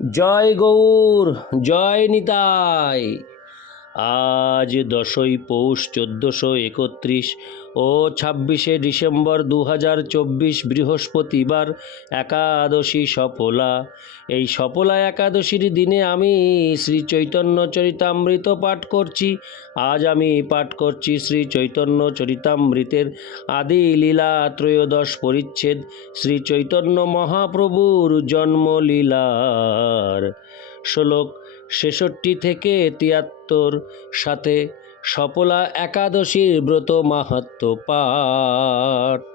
জয় গৌর জয় নিতাই। আজ দশই পৌষ চোদ্দোশো একত্রিশ ও ছাব্বিশে ডিসেম্বর দু হাজার চব্বিশ বৃহস্পতিবার একাদশী সফলা। এই সফলা একাদশীর দিনে আমি শ্রী চৈতন্য চরিতামৃত পাঠ করছি। আজ আমি পাঠ করছি শ্রী চৈতন্য চরিতামৃতের আদি লীলা ত্রয়োদশ পরিচ্ছেদ, শ্রী চৈতন্য মহাপ্রভুর জন্মলীলার। শ্লোক ছেষট্টি থেকে তিয়াত্তর, সাথে সফলা একাদশীর ব্রত মাহাত্ম পাঠ।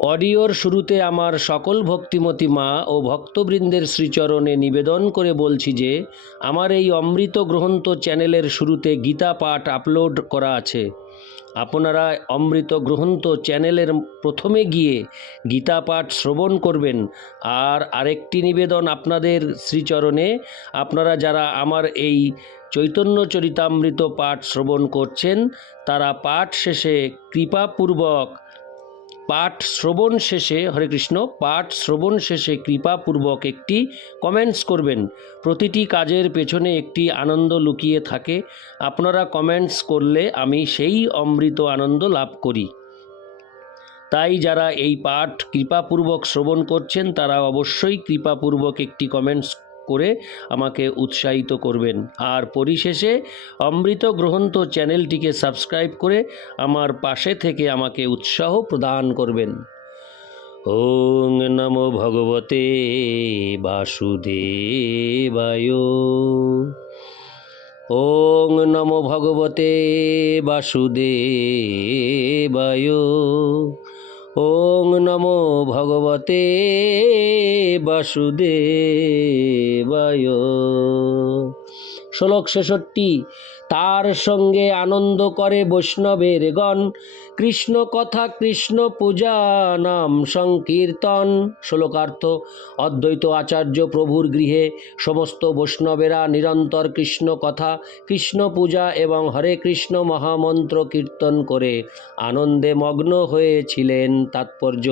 অডিওর শুরুতে আমার সকল ভক্তিমতী মা ও ভক্তবৃন্দের শ্রীচরণে নিবেদন করে বলছি যে, আমার এই অমৃত গ্রহন্ত চ্যানেলের শুরুতে গীতা পাঠ আপলোড করা আছে। আপনারা অমৃত গ্রহন্ত চ্যানেলের প্রথমে গিয়ে গীতা পাঠ শ্রবণ করবেন। আর আরেকটি নিবেদন আপনাদের শ্রীচরণে, আপনারা যারা আমার এই চৈতন্য চরিতামৃত পাঠ শ্রবণ করছেন। তারা পাঠ শেষে কৃপাপূর্বক পাঠ শ্রবণ শেষে, হরে কৃষ্ণ, পাঠ শ্রবণ শেষে কৃপাপূর্বক একটি কমেন্টস করবেন। প্রতিটি কাজের পেছনে একটি আনন্দ লুকিয়ে থাকে। আপনারা কমেন্টস করলে আমি সেই অমৃত আনন্দ লাভ করি। তাই যারা এই পাঠ কৃপাপূর্বক শ্রবণ করছেন, তারা অবশ্যই কৃপাপূর্বক একটি কমেন্টস করে আমাকে উৎসাহিত করবেন। আর পরিশেষে অমৃত গ্রহন্ত চ্যানেলটিকে সাবস্ক্রাইব করে আমার পাশে থেকে আমাকে উৎসাহ প্রদান করবেন। ওং নমো ভগবতে বাসুদেবায়। ওং নমো ভগবতে বাসুদেবায়। ওং নমো ভগবতে বাসুদেবায়। শ্লোক ছেষট্টি তার সঙ্গে আনন্দ করে বৈষ্ণবের গণ। কৃষ্ণ কথা কৃষ্ণ পূজা নাম সংকীর্তন। শ্লোকার্থ, অদ্বৈত আচার্য প্রভুর গৃহে সমস্ত বৈষ্ণবেরা নিরন্তর কৃষ্ণ কথা, কৃষ্ণ পূজা এবং হরে কৃষ্ণ মহামন্ত্র কীর্তন করে আনন্দে মগ্ন হয়েছিলেন তাৎপর্য।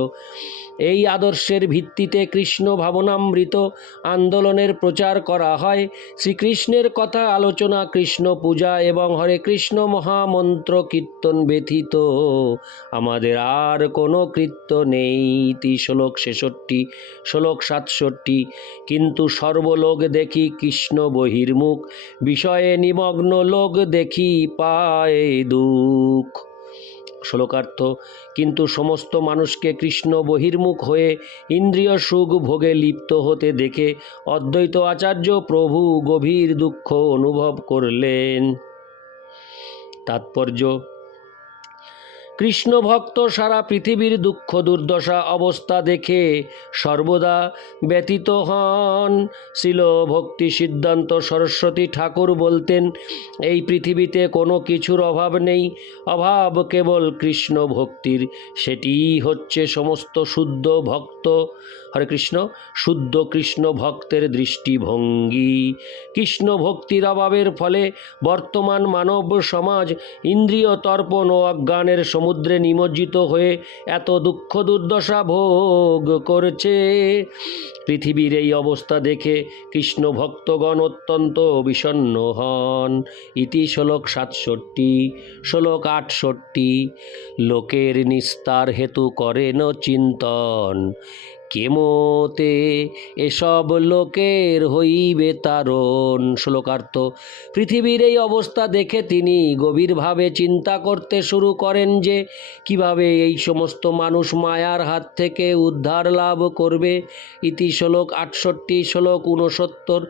এই আদর্শের ভিত্তিতে কৃষ্ণ ভাবনামৃত আন্দোলনের প্রচার করা হয়। শ্রীকৃষ্ণের কথা আলোচনা কৃষ্ণ পূজা এবং হরে কৃষ্ণ মহামন্ত্র কীর্তন ব্যথিত। আমাদের আর কোনো কৃত্য নেই। তি শ্লোক ছেষট্টি, শ্লোক সাতষট্টি। কিন্তু সর্বলোক দেখি কৃষ্ণ বহির্মুখ। বিষয়ে নিমগ্ন লোক দেখি পায় দুঃখ। শ্লোকার্থ, কিন্তু সমস্ত মানুষকে কৃষ্ণ বহির্মুখ হয়ে ইন্দ্রিয় সুখ ভোগে লিপ্ত হতে দেখে অদ্বৈত আচার্য প্রভু গভীর দুঃখ অনুভব করলেন। তাৎপর্য কৃষ্ণ ভক্ত সারা পৃথিবীর দুঃখ দুর্দশা অবস্থা দেখে সর্বদা ব্যতীত হন। ছিল ভক্তি সিদ্ধান্ত সরস্বতী ঠাকুর বলতেন, এই পৃথিবীতে কোনো কিছুর অভাব নেই। অভাব কেবল কৃষ্ণ ভক্তির সেটিই হচ্ছে সমস্ত শুদ্ধ ভক্ত। হরে কৃষ্ণ, শুদ্ধ কৃষ্ণ ভক্তের দৃষ্টিভঙ্গি। কৃষ্ণ ভক্তির অভাবের ফলে বর্তমান মানব সমাজ ইন্দ্রিয় তর্পণ ও অজ্ঞানের সমুদ্রে নিমজ্জিত হয়ে এত দুঃখ দুর্দশা ভোগ করছে। পৃথিবীর এই অবস্থা দেখে কৃষ্ণ ভক্তগণ অত্যন্ত বিষণ্ন হন। ইতি শ্লোক সাতষট্টি, শ্লোক আটষট্টি। লোকের নিস্তার হেতু করেন চিন্তন। কেমতে এসব লোকের হইবে তারণ? শ্লোকার্থ, পৃথিবীর এই অবস্থা দেখে তিনি গভীরভাবে চিন্তা করতে শুরু করেন যে কীভাবে এই সমস্ত মানুষ মায়ার হাত থেকে উদ্ধার লাভ করবে। ইতি শ্লোক আটষট্টি, শ্লোক ঊনসত্তর,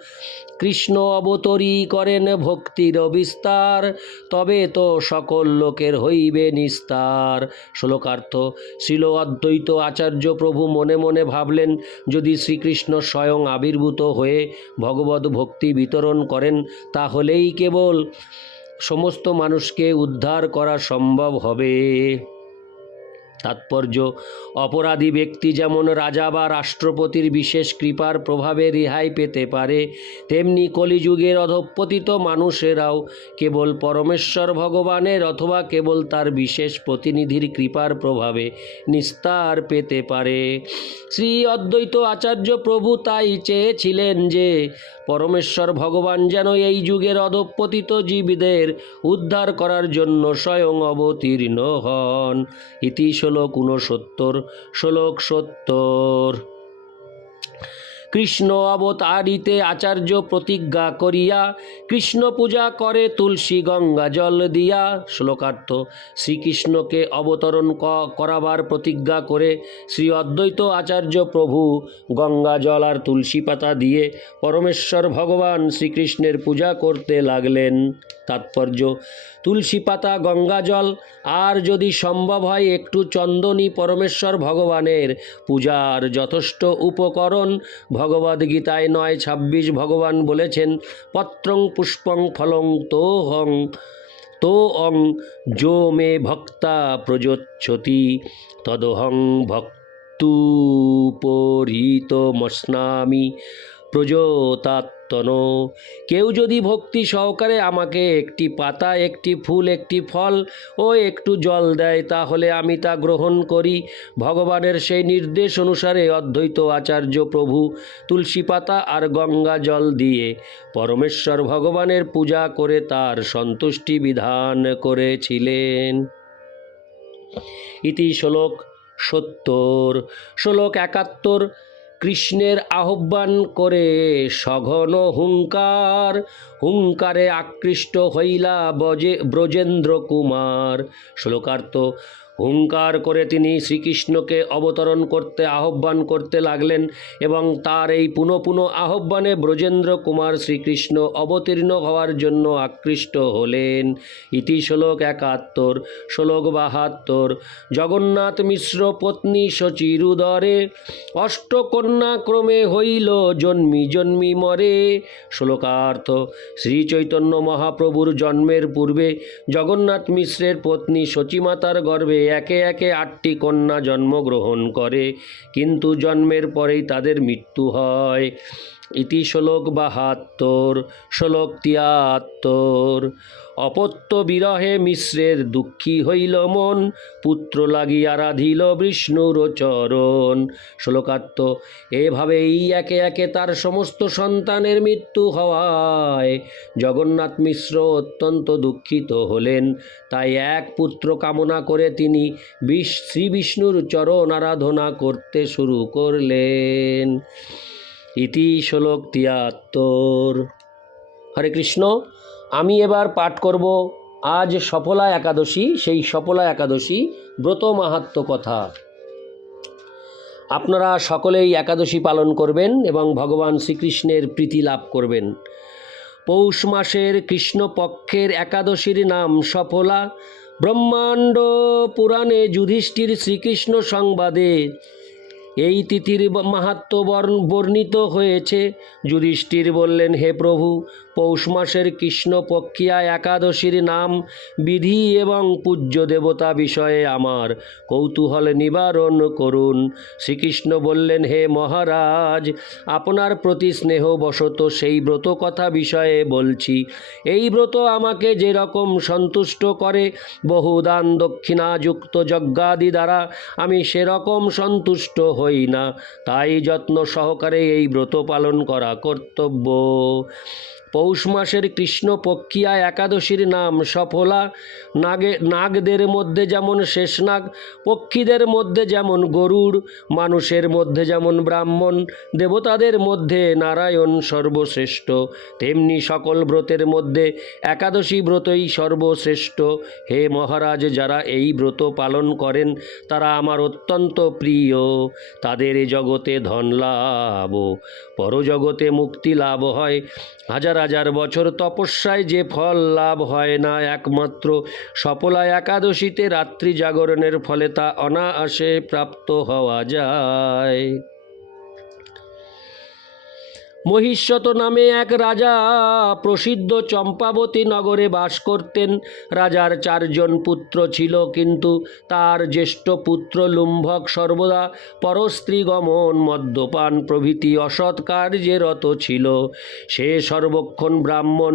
কৃষ্ণ অবতরী করেন ভক্তির বিস্তার, তবে তো সকল লোকের হইবে নিস্তার। শ্লোকার্থ শিল অদ্বৈত আচার্য প্রভু মনে মনে ভাবলেন, যদি শ্রীকৃষ্ণ স্বয়ং আবির্ভূত হয়ে ভগবত ভক্তি বিতরণ করেন, তাহলেই কেবল সমস্ত মানুষকে উদ্ধার করা সম্ভব হবে। তাৎপর্য। অপরাধী ব্যক্তি যেমন রাজা বা রাষ্ট্রপতির বিশেষ কৃপার প্রভাবে রেহাই পেতে পারে, তেমনি কলিযুগের অধঃপতিত মানুষেরাও কেবল পরমেশ্বর ভগবানের অথবা কেবল তার বিশেষ প্রতিনিধির কৃপার প্রভাবে নিস্তার পেতে পারে। শ্রী অদ্বৈত আচার্য প্রভু তাই চেয়েছিলেন যে, পরমেশ্বর ভগবান যেন এই যুগের অধঃপতিত জীবদের উদ্ধার করার জন্য স্বয়ং অবতীর্ণ হন। ইতি শ্লোক উনসত্তর শ্লোক সত্তর। কৃষ্ণ অবতারিতে আচার্য প্রতিজ্ঞা করিয়া কৃষ্ণ পূজা করে তুলসী গঙ্গা জল দিয়া। শ্লোকার্থ, শ্রীকৃষ্ণকে অবতরণ করাবার প্রতিজ্ঞা করে শ্রী অদ্বৈত আচার্য প্রভু গঙ্গা জল আর তুলসী পাতা দিয়ে পরমেশ্বর ভগবান শ্রীকৃষ্ণের পূজা করতে লাগলেন। তাৎপর্য, তুলসী পাতা, গঙ্গা জল আর যদি সম্ভব হয় একটু চন্দনী পরমেশ্বর ভগবানের পূজার যথেষ্ট উপকরণ ভগবদ্গীতায় নয় ছাব্বিশ ভগবান বলেছেন, পত্রং পুষ্পং ফলং তো হং, তো অং যো মে ভক্তা প্রযোচ্ছতি, তদহং ভক্তুপরিতমস্নামি প্রযোতাত্তন কেউ যদি ভক্তি সহকারে আমাকে একটি পাতা, একটি ফুল, একটি ফল ও একটু জল দেয়, তাহলে আমি তা গ্রহণ করি। ভগবানের সেই নির্দেশ অনুসারে অদ্বৈত আচার্য প্রভু তুলসী পাতা আর গঙ্গা জল দিয়ে পরমেশ্বর ভগবানের পূজা করে তার সন্তুষ্টি বিধান করেছিলেন। ইতি শ্লোক সত্তর। শ্লোক একাত্তর কৃষ্ণের আহ্বান করে সঘন হুঙ্কার হুঙ্কারে আকৃষ্ট হইলা বজে ব্রজেন্দ্র কুমার শ্লোকার্থ হুঙ্কার করে তিনি শ্রীকৃষ্ণকে অবতরণ করতে আহ্বান করতে লাগলেন এবং তার এই পুনঃ পুনঃ আহ্বানে ব্রজেন্দ্র কুমার শ্রীকৃষ্ণ অবতীর্ণ হওয়ার জন্য আকৃষ্ট হলেন। ইতি একাত্তর, শ্লোক বাহাত্তর, জগন্নাথ মিশ্র পত্নী সচিরুদরে অষ্টকন্যা ক্রমে হইল জন্মি জন্মি মরে। শ্লোকার্থ শ্রী চৈতন্য মহাপ্রভুর জন্মের পূর্বে জগন্নাথ মিশ্রের পত্নী সচিমাতার গর্ভে একে একে আটটি কন্যা জন্মগ্রহণ করে, কিন্তু জন্মের পরেই তাদের মৃত্যু হয়। ইতি শ্লোক বাহাত্তর, শ্লোক তিয়াত্তর। অপত্য বিরহে মিশ্রের দুঃখী হইল মন, পুত্র লাগিয়া রাধিল বিষ্ণুর চরণ। শ্লোকার্থ, এভাবেই একে একে তার সমস্ত সন্তানের মৃত্যু হওয়ায় জগন্নাথ মিশ্র অত্যন্ত দুঃখিত হলেন। তাই এক পুত্র কামনা করে তিনি শ্রী বিষ্ণুর চরণ আরাধনা করতে শুরু করলেন। ইতি শ্লোক তিয়াত্তর। হরে কৃষ্ণ। আমি এবার পাঠ করব আজ সফলা একাদশী, সেই সফলা একাদশী ব্রত মাহাত্ম কথা। আপনারা সকলেই একাদশী পালন করবেন এবং ভগবান শ্রীকৃষ্ণের প্রীতি লাভ করবেন। পৌষ মাসের কৃষ্ণপক্ষের একাদশীর নাম সফলা। ব্রহ্মাণ্ড পুরাণে যুধিষ্ঠির শ্রীকৃষ্ণ সংবাদে এই তিথির মাহাত্ম বর্ণ- বর্ণিত হয়েছে। যুধিষ্ঠির বললেন, হে প্রভু, পৌষ মাসের কৃষ্ণপক্ষিয়া একাদশীর নাম বিধি এবং পূজ্য দেবতা বিষয়ে আমার কৌতূহল নিবারণ করুন। শ্রীকৃষ্ণ বললেন, হে মহারাজ, আপনার প্রতি স্নেহবশত সেই ব্রত কথা বিষয়ে বলছি। এই ব্রত আমাকে যেরকম সন্তুষ্ট করে, বহুদান দক্ষিণাযুক্ত যজ্ঞাদি দ্বারা আমি সেরকম সন্তুষ্ট হই না। তাই যত্ন সহকারে এই ব্রত পালন করা কর্তব্য। পৌষ মাসের কৃষ্ণপক্ষিয়া একাদশীর নাম সফলা। নাগে নাগদের মধ্যে যেমন শেষনাগ পক্ষীদের মধ্যে যেমন গরুড়, মানুষের মধ্যে যেমন ব্রাহ্মণ, দেবতাদের মধ্যে নারায়ণ সর্বশ্রেষ্ঠ। তেমনি সকল ব্রতের মধ্যে একাদশী ব্রতই সর্বশ্রেষ্ঠ। হে মহারাজ, যারা এই ব্রত পালন করেন, তারা আমার অত্যন্ত প্রিয়। তাদের জগতে ধন লাভ, পরজগতে মুক্তি লাভ হয়। হাজার হাজার বছর তপস্যায় যে ফল লাভ হয় না একমাত্র সফলা একাদশীতে রাত্রি জাগরণের ফলে তা অনায়াসে প্রাপ্ত হওয়া যায়। মহিষ্যত নামে এক রাজা প্রসিদ্ধ চম্পাবতী নগরে বাস করতেন। রাজার চারজন পুত্র ছিল, কিন্তু তার জ্যেষ্ঠ পুত্র লুম্ভক সর্বদা পরস্ত্রী গমন মদ্যপান প্রভৃতি অসৎ কার্যে রত ছিল। সে সর্বক্ষণ ব্রাহ্মণ।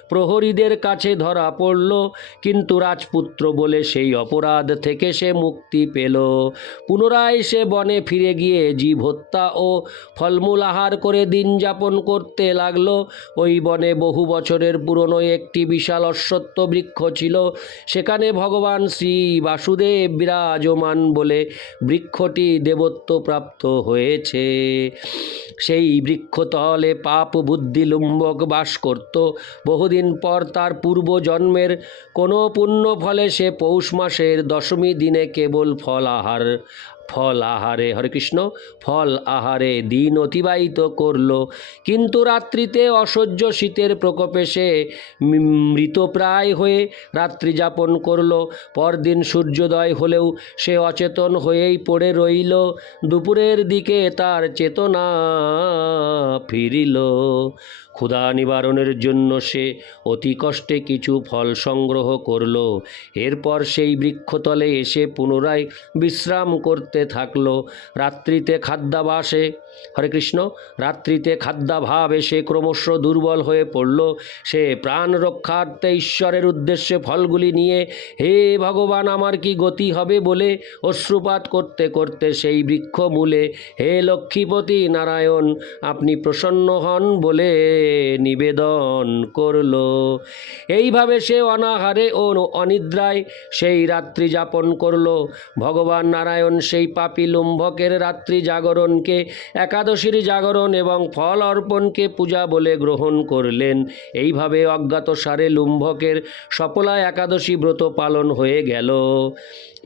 প্রহরীদের কাছে ধরা পড়ল, কিন্তু রাজপুত্র বলে সেই অপরাধ থেকে সে মুক্তি পেল। পুনরায় সে বনে ফিরে গিয়ে জীব হত্যা ও ফলমূল আহার করে দিন যাপন করতে লাগল। ওই বনে বহু বছরের পুরনো একটি বিশাল অশ্বত্থ বৃক্ষ ছিল। সেখানে ভগবান শ্রী বাসুদেব বিরাজমান বলে বৃক্ষটি দেবত্ব প্রাপ্ত হয়েছে। সেই বৃক্ষতলে পাপ বুদ্ধি লুম্বক বাস করত। বহুদিন পর তার পূর্ব জন্মের কোনো পুণ্য ফলে সে পৌষ মাসের দশমী দিনে কেবল ফল আহার। ফল আহারে হরে কৃষ্ণ, ফল আহারে দিন অতিবাহিত করল। কিন্তু রাত্রিতে অসহ্য শীতের প্রকোপে সে মৃতপ্রায় হয়ে রাত্রি যাপন করল। পরদিন সূর্যোদয় হলেও সে অচেতন হয়েই পড়ে রইল। দুপুরের দিকে তার চেতনা ফিরিল। ক্ষুধা নিবারণের জন্য সে অতি কষ্টে কিছু ফল সংগ্রহ করল। এরপর সেই বৃক্ষতলে এসে পুনরায় বিশ্রাম করতে থাকল, রাত্রিতে খাদ্যাভাসে। হরে কৃষ্ণ, রাত্রিতে খাদ্যাভাব এসে ক্রমশ দুর্বল হয়ে পড়ল। সে প্রাণ রক্ষার্থে ঈশ্বরের উদ্দেশ্যে ফলগুলি নিয়ে, হে ভগবান, আমার কি গতি হবে? বলে অশ্রুপাত করতে করতে সেই বৃক্ষ মূলে, হে লক্ষ্মীপতি নারায়ণ, আপনি প্রসন্ন হন বলে নিবেদন করল। এইভাবে সে অনাহারে ও অনিদ্রায় সেই রাত্রি যাপন করল। ভগবান নারায়ণ সেই পাপী লুম্ভকের রাত্রি জাগরণকে, একাদশীর জাগরণ এবং ফল অর্পণকে পূজা বলে গ্রহণ করলেন। এইভাবে অজ্ঞাতসারে লুম্ভকের সফলা একাদশী ব্রত পালন হয়ে গেল।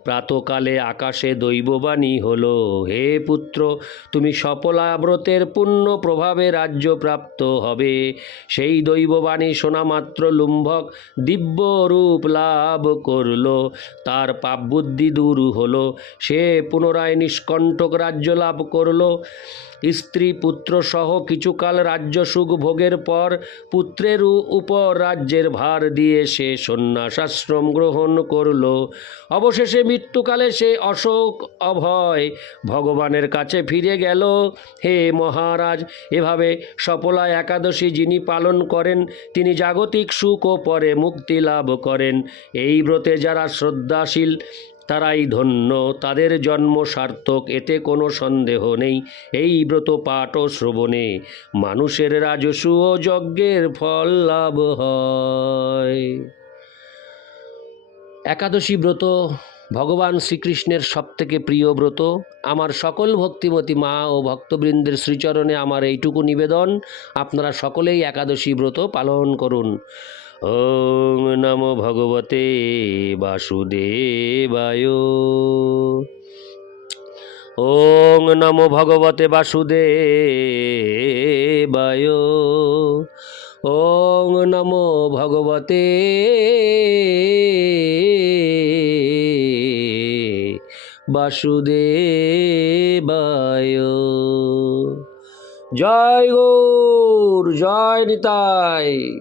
প্রাতকালে আকাশে দৈববাণী হল, হে পুত্র, তুমি সফলাব্রতের পূর্ণ প্রভাবে রাজ্য প্রাপ্ত হবে। সেই দৈববাণী শোনা মাত্র লুম্ভক দিব্য রূপ লাভ করল। তার পাপবুদ্ধি দূর হল। সে পুনরায় নিষ্কণ্টক রাজ্য লাভ করল। স্ত্রী পুত্র সহ কিছুকাল রাজ্য সুখ ভোগের পর পুত্রের উপর রাজ্যের ভার দিয়ে সে সন্ন্যাসাশ্রম গ্রহণ করল। অবশেষে মৃত্যুকালে সে অশোক অভয় ভগবানের কাছে ফিরে গেল। হে মহারাজ, এভাবে সফলা একাদশী যিনি পালন করেন, তিনি জাগতিক সুখ ও পরে মুক্তি লাভ করেন। এই ব্রতে যারা শ্রদ্ধাশীল তারাই ধন্য, তাদের জন্ম সার্থক, এতে কোনো সন্দেহ নেই, এই ব্রত পাঠ ও শ্রবণে। মানুষের রাজস্ব ও যজ্ঞের ফল লাভ হয়। একাদশী ব্রত ভগবান শ্রীকৃষ্ণের সবথেকে প্রিয় ব্রত। আমার সকল ভক্তিমতী মা ও ভক্তবৃন্দের শ্রীচরণে আমার এইটুকু নিবেদন। আপনারা সকলেই একাদশী ব্রত পালন করুন। ওং নমো ভগবতে বাসুদেবায়। ওং নমো ভগবতে বাসুদেবায়। ওং নমো ভগবতে বাসুদেবায়। জয় গৌর, জয় নিতাই।